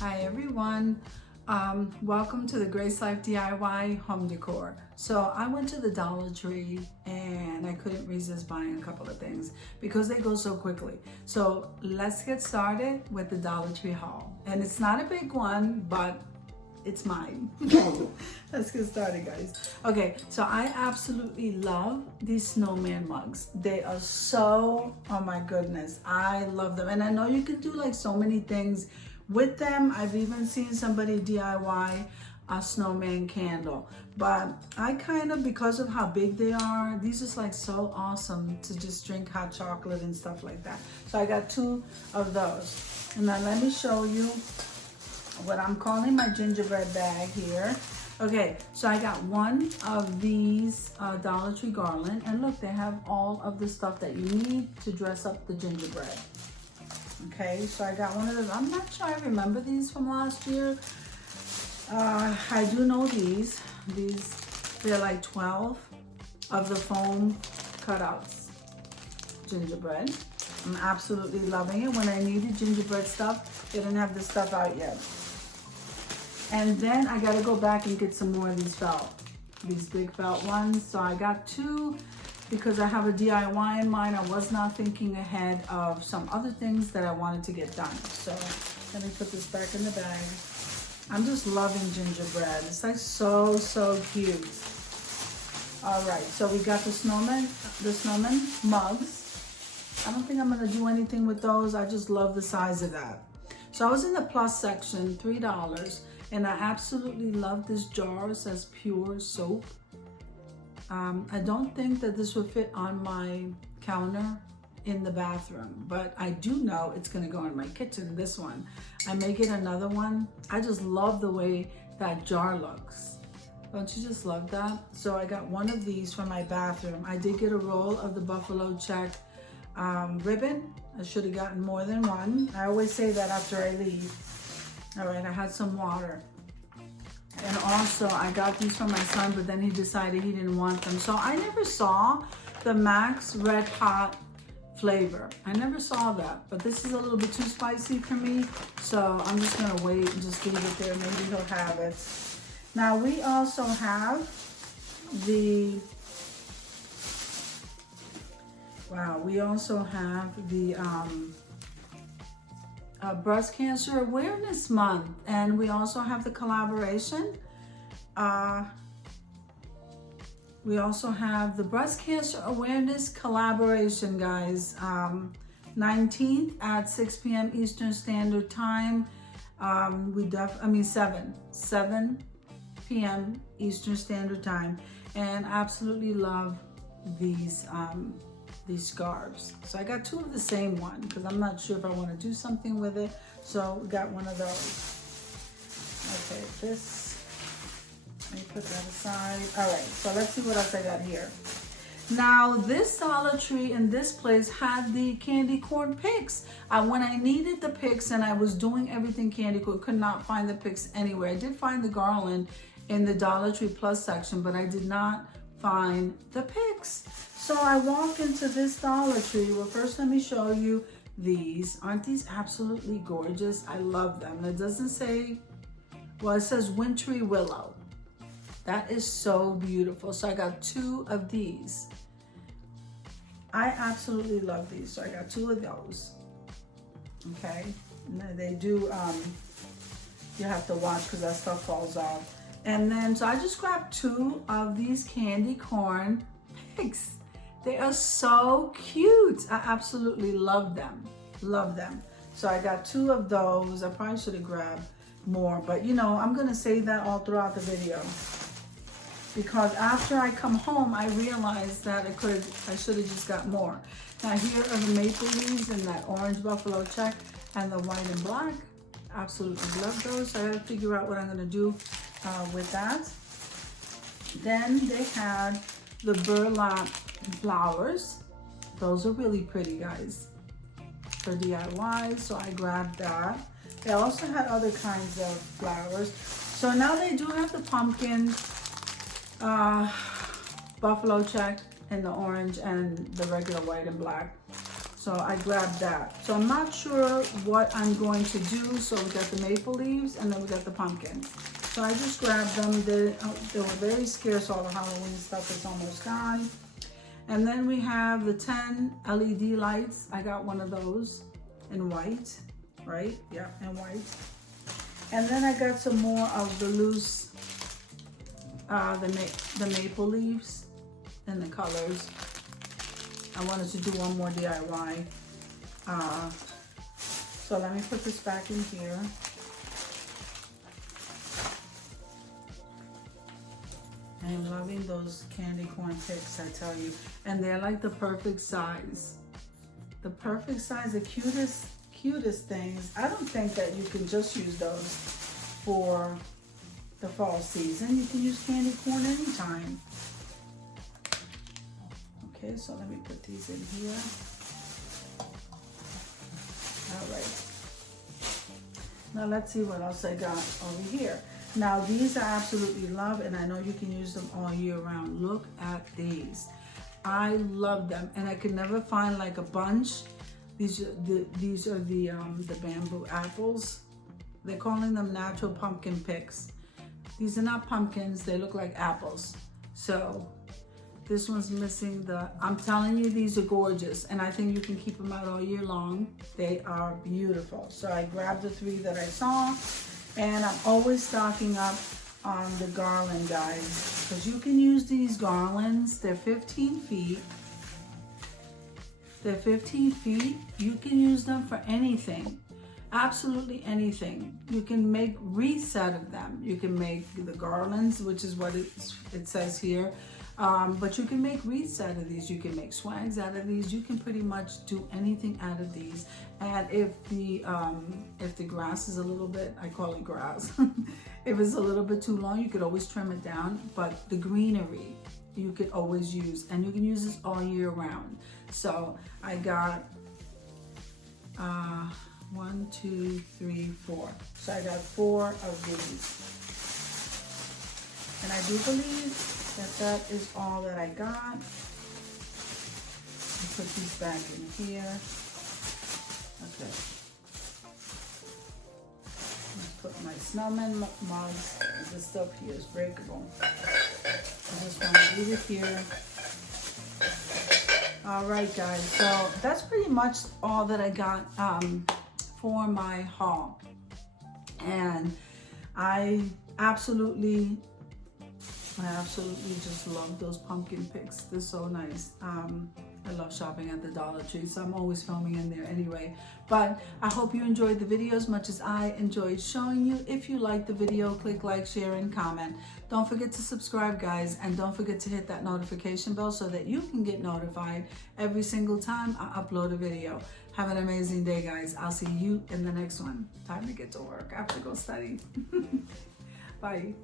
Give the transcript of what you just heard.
Hi everyone, welcome to the Grace Life DIY home decor. So I went to the Dollar Tree and I couldn't resist buying a couple of things because they go so quickly. So let's get started with the Dollar Tree haul. And it's not a big one, but it's mine. Let's get started, guys. Okay, so I absolutely love these snowman mugs. They are so, oh my goodness, I love them. And I know you can do like so many things with them. I've even seen somebody DIY a snowman candle, but I kind of, because of how big they are, these is like so awesome to just drink hot chocolate and stuff like that. So I got 2 of those. And now let me show you what I'm calling my gingerbread bag here. Okay, so I got 1 of these Dollar Tree garland, and look, they have all of the stuff that you need to dress up the gingerbread. Okay, so I got 1 of those. I'm not sure I remember these from last year. I do know these. They're like 12 of the foam cutouts gingerbread. I'm absolutely loving it. When I needed gingerbread stuff, they didn't have this stuff out yet. And then I gotta go back and get some more of these big felt ones. So I got 2 because I have a DIY in mind. I was not thinking ahead of some other things that I wanted to get done. So let me put this back in the bag. I'm just loving gingerbread. It's like so cute. All right, so we got the snowman mugs. I don't think I'm gonna do anything with those. I just love the size of that. So I was in the plus section, $3. And I absolutely love this jar. It says pure soap. I don't think that this would fit on my counter in the bathroom, but I do know it's gonna go in my kitchen, this one. I may get another one. I just love the way that jar looks. Don't you just love that? So I got 1 of these for my bathroom. I did get a roll of the buffalo check ribbon. I should have gotten more than 1. I always say that after I leave. All right, I had some water. And also I got these for my son, but then he decided he didn't want them. So I never saw the Max Red Hot flavor. I never saw that, but this is a little bit too spicy for me. So I'm just gonna wait and just leave it there. Maybe he'll have it. Now we also have the, Breast Cancer Awareness Month, and we also have the collaboration. We also have the Breast Cancer Awareness collaboration, guys. 19th at 6 p.m. Eastern Standard Time. 7 p.m. Eastern Standard Time, and absolutely love these scarves. So I got 2 of the same one because I'm not sure if I want to do something with it. So we got 1 of those. Okay, let me put that aside. All right, so let's see what else I got here. Now this Dollar Tree in this place had the candy corn picks. When I needed the picks and I was doing everything candy corn, could not find the picks anywhere. I did find the garland in the Dollar Tree Plus section, but I did not find the picks. So I walk into this Dollar Tree. Well, first let me show you these. Aren't these absolutely gorgeous? I love them. It doesn't say, well, it says wintry willow. That is so beautiful. So I got 2 of these. I absolutely love these. So I got 2 of those. Okay, and they do, you have to watch because that stuff falls off. And then, so I just grabbed 2 of these candy corn picks. They are so cute. I absolutely love them. Love them. So I got 2 of those. I probably should have grabbed more, but you know, I'm gonna say that all throughout the video. Because after I come home, I realized that I should have just got more. Now here are the maple leaves and that orange buffalo check and the white and black. Absolutely love those. So I gotta figure out what I'm gonna do with that. Then they had the burlap flowers. Those are really pretty, guys, for DIY. So I grabbed that. They also had other kinds of flowers. So now they do have the pumpkin, buffalo check, and the orange and the regular white and black. So I grabbed that. So I'm not sure what I'm going to do. So we got the maple leaves and then we got the pumpkin. So I just grabbed them. They were very scarce. All the Halloween stuff is almost gone. And then we have the 10 LED lights. I got one of those in white, right? Yeah, in white. And then I got some more of the loose, the maple leaves and the colors. I wanted to do one more DIY. So let me put this back in here. I'm loving those candy corn picks, I tell you. And they're like the perfect size. The perfect size, the cutest things. I don't think that you can just use those for the fall season. You can use candy corn anytime. Okay, so let me put these in here. All right. Now let's see what else I got over here. Now these I absolutely love, and I know you can use them all year round. Look at these. I love them, and I could never find like a bunch. These are the bamboo apples. They're calling them natural pumpkin picks. These are not pumpkins, they look like apples. So this one's missing I'm telling you, these are gorgeous, and I think you can keep them out all year long. They are beautiful. So I grabbed the 3 that I saw, and I'm always stocking up on the garland, guys, because you can use these garlands. They're 15 feet. They're 15 feet. You can use them for anything. Absolutely anything. You can make wreaths out of them. You can make the garlands, which is what it says here. But you can make wreaths out of these. You can make swags out of these. You can pretty much do anything out of these. And if the grass is a little bit, I call it grass. If it's a little bit too long, you could always trim it down. But the greenery, you could always use, and you can use this all year round. So I got 1, 2, 3, 4. So I got 4 of these. And I do believe that is all that I got. I'll put these back in here. Okay. Let's put my snowman mugs. This stuff here is breakable. I just want to leave it here. All right, guys. So that's pretty much all that I got for my haul. And I absolutely just love those pumpkin picks. They're so nice. I love shopping at the Dollar Tree, so I'm always filming in there anyway. But I hope you enjoyed the video as much as I enjoyed showing you. If you liked the video, click like, share, and comment. Don't forget to subscribe, guys, and don't forget to hit that notification bell so that you can get notified every single time I upload a video. Have an amazing day, guys. I'll see you in the next one. Time to get to work. I have to go study. Bye.